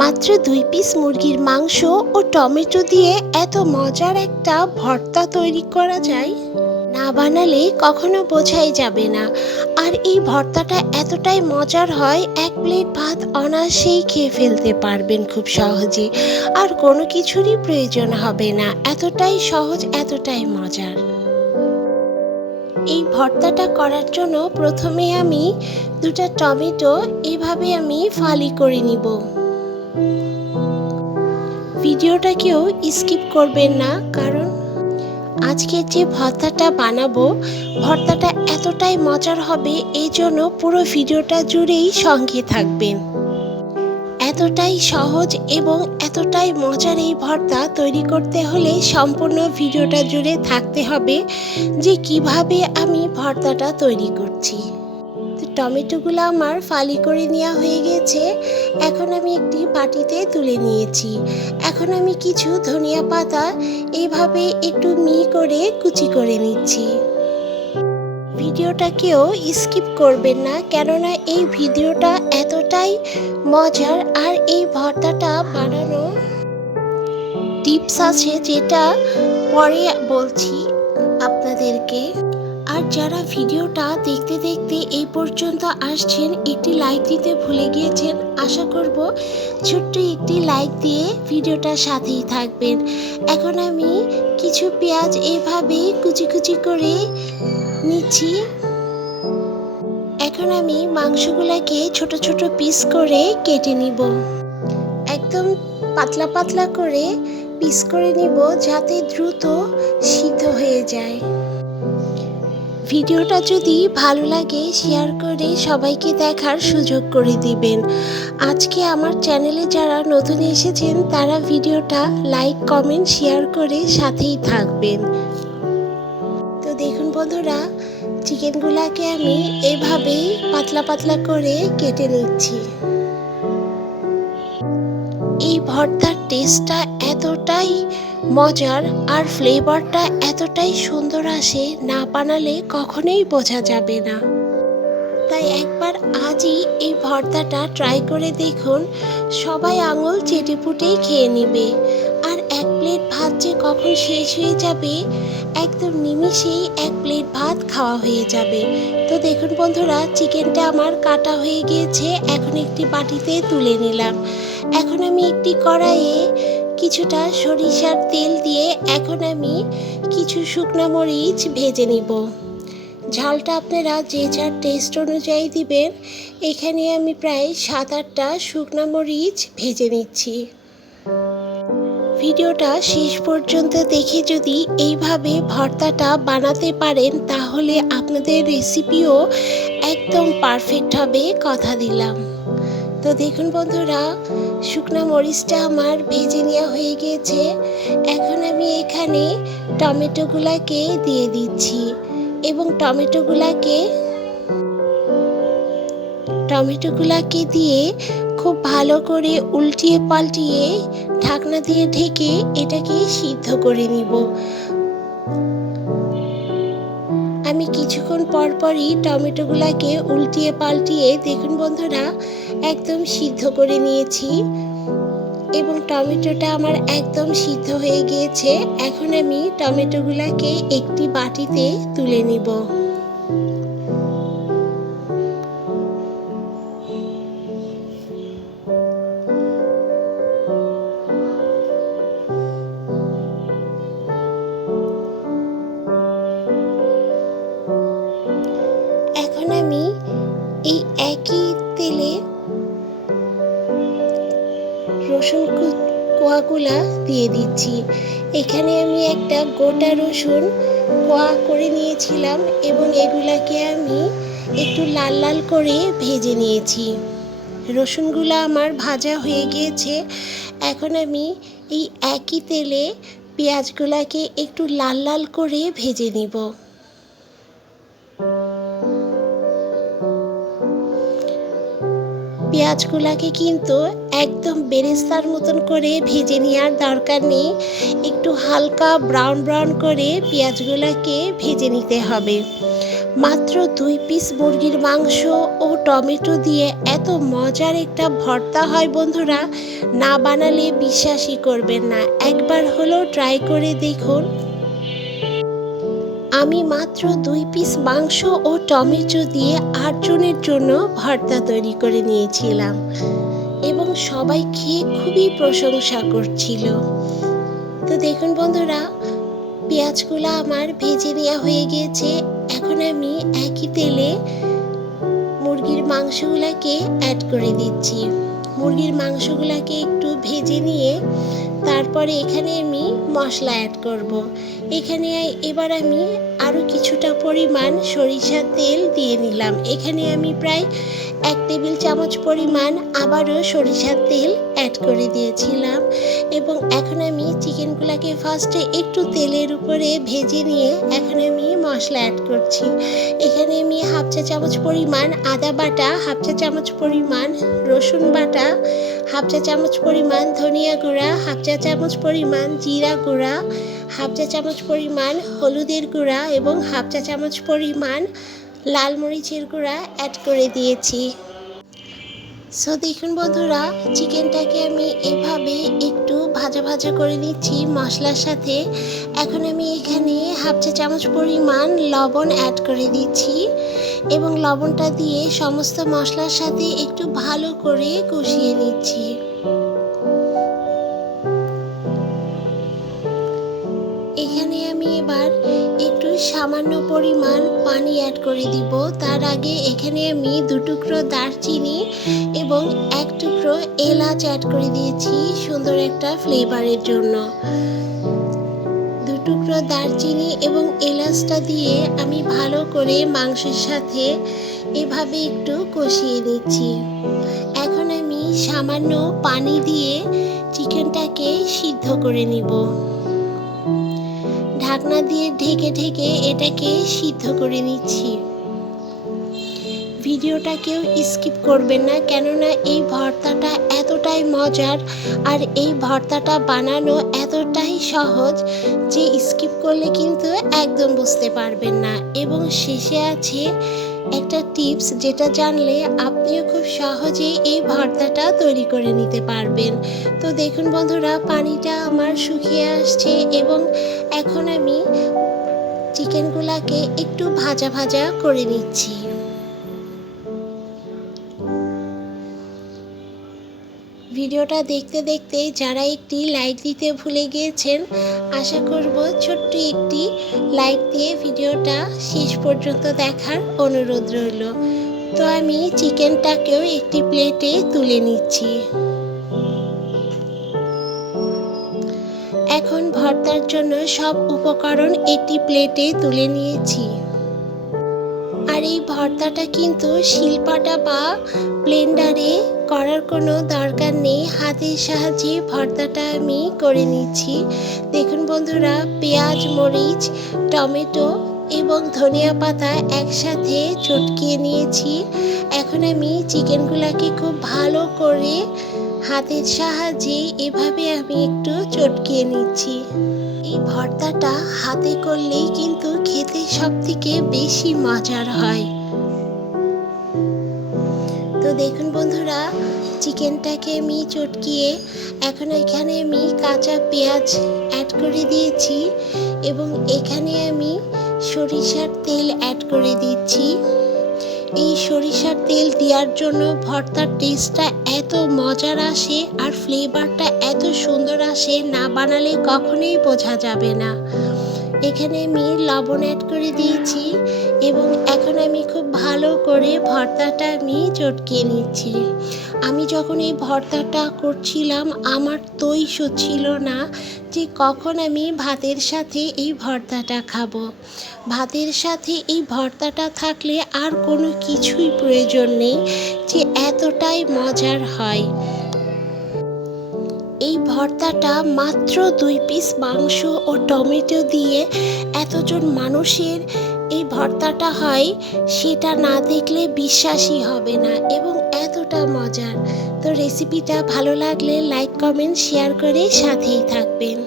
মাত্র 2 পিস মুরগির মাংস ও টমেটো দিয়ে এত মজার একটা ভর্তা তৈরি করা যায়, না বানালে কখনো বোঝাই যাবে না। আর এই ভর্তাটা এতটাই মজার হয়, 1 প্লেট ভাত অনায়াসেই খেয়ে ফেলতে পারবেন খুব সহজে। আর কোনো কিছুরই প্রয়োজন হবে না, এতটাই সহজ, এতটাই মজার। এই ভর্তাটা করার জন্য প্রথমে আমি 2টা টমেটো এভাবে আমি ফালি করে নিব। ভিডিওটা কেউ স্কিপ করবেন না, কারণ আজকে যে ভর্তাটা বানাবো, ভর্তাটা এতটাই মজার হবে, এই জন্য পুরো ভিডিওটা জুড়েই সঙ্গে থাকবেন। এতটাই সহজ এবং এতটাই মজার এই ভর্তা তৈরি করতে হলে সম্পূর্ণ ভিডিওটা জুড়ে থাকতে হবে যে কিভাবে আমি ভর্তাটা তৈরি করছি। টমেটোগুলো আমার ফালি করে নেওয়া হয়ে গেছে। এখন আমি একটি বাটিতে তুলে নিয়েছি। এখন আমি কিছু ধনিয়া পাতা এইভাবে একটু মিহি করে কুচি করে নিচ্ছি। ভিডিওটা কেউ স্কিপ করবেন না, কেননা এই ভিডিওটা এতটাই মজার। আর এই ভর্তাটা বানানো টিপস আছে, যেটা পরে বলছি আপনাদেরকে। আর যারা ভিডিওটা দেখতে দেখতে এই পর্যন্ত আসছেন, একটি লাইক দিতে ভুলে গিয়েছেন, আশা করব ছোট্ট একটি লাইক দিয়ে ভিডিওটার সাথেই থাকবেন। এখন আমি কিছু পেঁয়াজ এভাবে কুচি কুচি করে নিচ্ছি। এখন আমি মাংসগুলোকে ছোট ছোট পিস করে কেটে নিব। একদম পাতলা পাতলা করে পিস করে নিব, যাতে দ্রুত সিদ্ধ হয়ে যায়। ভিডিওটা যদি ভালো লাগে শেয়ার করে সবাইকে দেখার সুযোগ করে দিবেন। আজকে আমার চ্যানেলে যারা নতুন এসেছেন, তারা ভিডিওটা লাইক, কমেন্ট, শেয়ার করে সাথেই থাকবেন। তো দেখুন বন্ধুরা, চিকেনগুলোকে আমি এভাবেই পাতলা পাতলা করে কেটে নিচ্ছি। এই ভর্তার টেস্টটা এতটাই মজার আর ফ্লেভারটা এতটাই সুন্দর আসে, না বানালে কখনোই বোঝা যাবে না। তাই একবার আজই এই ভর্তাটা ট্রাই করে দেখুন, সবাই আঙুল চেটেপুটেই খেয়ে নেবে। আর 1 প্লেট ভাত যে কখন শেষ হয়ে যাবে, একদম নিমিষেই 1 প্লেট ভাত খাওয়া হয়ে যাবে। তো দেখুন বন্ধুরা, চিকেনটা আমার কাটা হয়ে গিয়েছে। এখন একটি বাটিতে তুলে নিলাম। এখন আমি একটি কড়াইয়ে কিছুটা সরিষার তেল দিয়ে এখন আমি কিছু শুকনো মরিচ ভেজে নিব। ঝালটা আপনারা যে যার টেস্ট অনুযায়ী দিবেন। এখানে আমি প্রায় 7-8টা শুকনো মরিচ ভেজে নিচ্ছি। ভিডিওটা শেষ পর্যন্ত দেখে যদি এইভাবে ভর্তাটা বানাতে পারেন, তাহলে আপনাদের রেসিপিও একদম পারফেক্ট হবে, কথা দিলাম। তো দেখুন বন্ধুরা, শুকনো মরিচটা আমার ভেজে নেওয়া হয়ে গিয়েছে। এখন আমি এখানে টমেটোগুলোকে দিয়ে দিচ্ছি এবং টমেটোগুলোকে দিয়ে খুব ভালো করে উল্টিয়ে পাল্টিয়ে ঢাকনা দিয়ে ঢেকে এটাকে সিদ্ধ করে নিব। আমি কিছুক্ষণ পরপরই টমেটোগুলোকে উল্টিয়ে পাল্টিয়ে দেখুন বন্ধুরা একদম সিদ্ধ করে নিয়েছি এবং টমেটোটা আমার একদম সিদ্ধ হয়ে গিয়েছে। এখন আমি টমেটোগুলোকে একটি বাটিতে তুলে নিব। এখন আমি এই একই তেলে রসুন কোয়াগুলা দিয়ে দিচ্ছি। এখানে আমি একটা গোটা রসুন কোয়া করে নিয়েছিলাম এবং এগুলাকে আমি একটু লাল লাল করে ভেজে নিয়েছি। রসুনগুলো আমার ভাজা হয়ে গিয়েছে। এখন আমি এই একই তেলে পেঁয়াজগুলাকে একটু লাল লাল করে ভেজে নিব। পেঁয়াজগুলাকে কিন্তু একদম বেরেস্তার মতন করে ভেজে নেওয়ার দরকার নেই, একটু হালকা ব্রাউন ব্রাউন করে পেঁয়াজগুলাকে ভেজে নিতে হবে। মাত্র 2 পিস মুরগির মাংস ও টমেটো দিয়ে এত মজার একটা ভর্তা হয় বন্ধুরা, না বানালে বিশ্বাসই করবেন না। একবার হলেও ট্রাই করে দেখুন। আমি মাত্র 2 পিস মাংস ও টমেটো দিয়ে 8 জনের জন্য ভর্তা তৈরি করে নিয়েছিলাম এবং সবাই খেয়ে খুবই প্রশংসা করছিল। তো দেখুন বন্ধুরা, পেঁয়াজগুলো আমার ভেজে নেওয়া হয়ে গিয়েছে। এখন আমি একই তেলে মুরগির মাংসগুলোকে অ্যাড করে দিচ্ছি। মুরগির মাংসগুলোকে একটু ভেজে নিয়ে তারপরে এখানে আমি মশলা অ্যাড করব। এখানে এবার আমি আরও কিছুটা পরিমাণ সরিষার তেল দিয়ে নিলাম। এখানে আমি প্রায় 1 টেবিল চামচ পরিমাণ আবারও সরিষার তেল অ্যাড করে দিয়েছিলাম এবং এখন আমি চিকেনগুলোকে ফার্স্টে একটু তেলের উপরে ভেজে নিয়ে এখন আমি মশলা অ্যাড করছি। এখানে আমি 1/2 চা চামচ পরিমাণ আদা বাটা, 1/2 চা চামচ পরিমাণ রসুন বাটা, 1/2 চা চামচ পরিমাণ ধনিয়া গুঁড়া, 1/2 চা চামচ পরিমাণ জিরা গুঁড়া, 1/2 চা চামচ পরিমাণ হলুদের গুঁড়া এবং 1/2 চা চামচ পরিমাণ লাল মরিচের গুঁড়া অ্যাড করে দিয়েছি। সো দেখুন বন্ধুরা, চিকেনটাকে আমি এভাবে একটু ভাজা ভাজা করে নিচ্ছি মশলার সাথে। এখন আমি এখানে 1/2 চা চামচ পরিমাণ লবণ অ্যাড করে দিচ্ছি এবং লবণটা দিয়ে সমস্ত মশলার সাথে একটু ভালো করে কষিয়ে নিচ্ছি। এখানে আমি এবার একটু সামান্য পরিমাণ পানি অ্যাড করে দিব। তার আগে এখানে আমি 2 টুকরো দারচিনি এবং 1 টুকরো এলাচ অ্যাড করে দিয়েছি সুন্দর একটা ফ্লেভারের জন্য। 2 টুকরো দারচিনি এবং এলাচটা দিয়ে আমি ভালো করে মাংসের সাথে এভাবে একটু কষিয়ে নিচ্ছি। এখন আমি সামান্য পানি দিয়ে চিকেনটাকে সিদ্ধ করে নিব। ঢাকনা দিয়ে ঢেকে ঢেকে এটাকে সিদ্ধ করে নিচ্ছি। ভিডিওটা কেউ স্কিপ করবেন না, কেননা এই ভর্তাটা এতটাই মজার আর এই ভর্তাটা বানানো এতটাই সহজ যে স্কিপ করলে কিন্তু একদম বুঝতে পারবেন না। এবং শেষে আছে একটা টিপস, যেটা জানলে আপনিও খুব সহজেই এই ভর্তাটা তৈরি করে নিতে পারবেন। তো দেখুন বন্ধুরা, পানিটা আমার শুকিয়ে আসছে এবং এখন আমি চিকেনগুলোকে একটু ভাজা ভাজা করে নিচ্ছি। ভিডিওটা দেখতে দেখতে যারা একটি লাইক দিতে ভুলে গিয়েছেন, আশা করব ছোট্ট একটি লাইক দিয়ে ভিডিওটা শেষ পর্যন্ত দেখার অনুরোধ রইল। তো আমি চিকেনটাকেও একটি প্লেটে তুলে নিচ্ছি। এখন ভর্তার জন্য সব উপকরণ একটি প্লেটে তুলে নিয়েছি। আর এই ভর্তাটা কিন্তু শিলপাটা বা ব্লেন্ডারে করার কোনো দরকার নেই, হাতের সাহায্যে ভর্তাটা আমি করে নিচ্ছি। দেখুন বন্ধুরা, পেঁয়াজ, মরিচ, টমেটো এবং ধনিয়া পাতা একসাথে চটকিয়ে নিয়েছি। এখন আমি চিকেনগুলোকে খুব ভালো করে হাতের সাহায্যে এভাবে আমি একটু চটকিয়ে নিচ্ছি। এই ভর্তাটা হাতে করলেই কিন্তু খেতে সবথেকে বেশি মজার হয়। তো দেখুন বন্ধুরা, চিকেনটাকে আমি চটকিয়ে এখন এখানে আমি কাঁচা পেঁয়াজ অ্যাড করে দিয়েছি এবং এখানে আমি সরিষার তেল অ্যাড করে দিচ্ছি। এই সরিষার তেল দেওয়ার জন্য ভর্তার টেস্টটা এত মজার আসে আর ফ্লেভারটা এত সুন্দর আসে, না বানালে কখনোই বোঝা যাবে না। এখানে আমি লবণ অ্যাড করে দিয়েছি এবং এখন আমি খুব ভালো করে ভর্তাটা আমি চটকিয়ে নিচ্ছি। আমি যখন এই ভর্তাটা করছিলাম আমার তৈস হচ্ছিল না যে কখন আমি ভাতের সাথে এই ভর্তাটা খাবো। ভাতের সাথে এই ভর্তাটা থাকলে আর কোনো কিছুই প্রয়োজন নেই, যে এতটাই মজার হয়। এই ভর্তাটা মাত্র 2 পিস মাংস ও টমেটো দিয়ে এতজন মানুষের এই ভর্তাটা হয়, সেটা না দেখলে বিশ্বাসই হবে না এবং এতটা মজার। তো রেসিপিটা ভালো লাগলে লাইক, কমেন্ট, শেয়ার করে সাথেই থাকবেন।